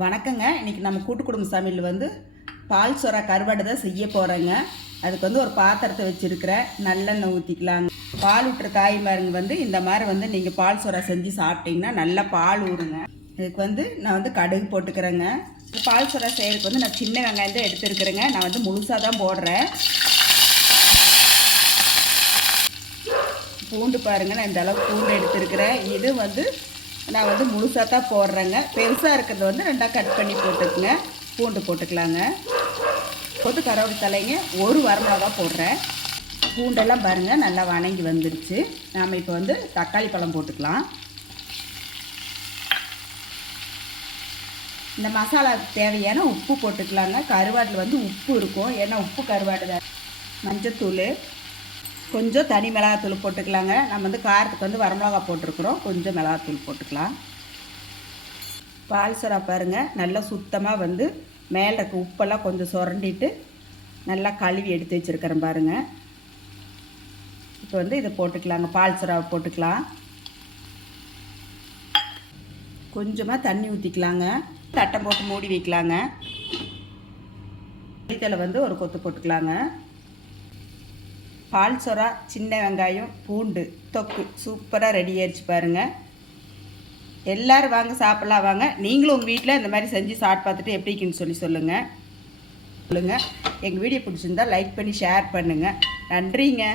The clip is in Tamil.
வணக்கங்க. இன்றைக்கி நம்ம கூட்டு குடும்ப சமையல் வந்து பால் சொரா கருவாடு தான் செய்ய போகிறேங்க அதுக்கு வந்து ஒரு பாத்திரத்தை வச்சுருக்கிறேன். நல்லெண்ணெய் ஊற்றிக்கலாங்க பால் விட்டுற காய் மருங்க வந்து இந்த மாதிரி வந்து நீங்கள் பால் சொரா செஞ்சு சாப்பிட்டீங்கன்னா நல்லா பால் ஊறுங்க. இதுக்கு வந்து நான் வந்து கடுகு போட்டுக்கிறேங்க. பால் சொரா செய்கிறதுக்கு வந்து நான் சின்ன வெங்காயம் தான் எடுத்துருக்குறேங்க. நான் வந்து முழுசாக தான் போடுறேன். பூண்டு பாருங்கள் நான் இந்த அளவுக்கு பூண்டு எடுத்துருக்கிறேன். இது வந்து நான் வந்து முழுசாக தான் போடுறேங்க. பெருசாக இருக்கிறத வந்து ரெண்டாக கட் பண்ணி போட்டுக்குங்க. பூண்டு போட்டுக்கலாங்க. கொத்து கரவடி தலைங்க. ஒரு வரமிளகா போடுறேன். பூண்டெல்லாம் பாருங்கள் நல்லா வணங்கி வந்துருச்சு. நாம் இப்போ வந்து தக்காளி பழம் போட்டுக்கலாம். இந்த மசாலாவுக்கு தேவையான உப்பு போட்டுக்கலாங்க. கருவாட்டில் வந்து உப்பு இருக்கும். ஏன்னா உப்பு கருவாடு தான். மஞ்சத்தூள் கொஞ்சம் தனி மிளகாத்தூள் போட்டுக்கலாங்க. நம்ம வந்து காரத்துக்கு வந்து வரமிளகா போட்டிருக்கிறோம். கொஞ்சம் மிளகாத்தூள் போட்டுக்கலாம். பால் சுறா பாருங்கள் நல்லா சுத்தமாக வந்து மேலே இருக்க உப்பெல்லாம் கொஞ்சம் சுரண்டிட்டு நல்லா கழுவி எடுத்து வச்சுருக்கிறேன் பாருங்கள் இப்போ வந்து இதை போட்டுக்கலாங்க. பால் சுறாவை போட்டுக்கலாம். கொஞ்சமாக தண்ணி ஊற்றிக்கலாங்க தட்டை போட்டு மூடி வைக்கலாங்க. மல்லித்தலை வந்து ஒரு கொத்து போட்டுக்கலாங்க. பால்சொரா சின்ன வெங்காயம் பூண்டு தொக்கு. சூப்பராக ரெடி ஆயிடுச்சு பாருங்கள் எல்லோரும் வாங்க சாப்பிட்லாம் வாங்க. நீங்களும் உங்கள் வீட்டில் இந்த மாதிரி செஞ்சு சாப்பிட்டு பார்த்துட்டு எப்படி இருக்குன்னு சொல்லி சொல்லுங்கள் சொல்லுங்கள் எங்கள் வீடியோ பிடிச்சிருந்தா லைக் பண்ணி ஷேர் பண்ணுங்கள் நன்றிங்க.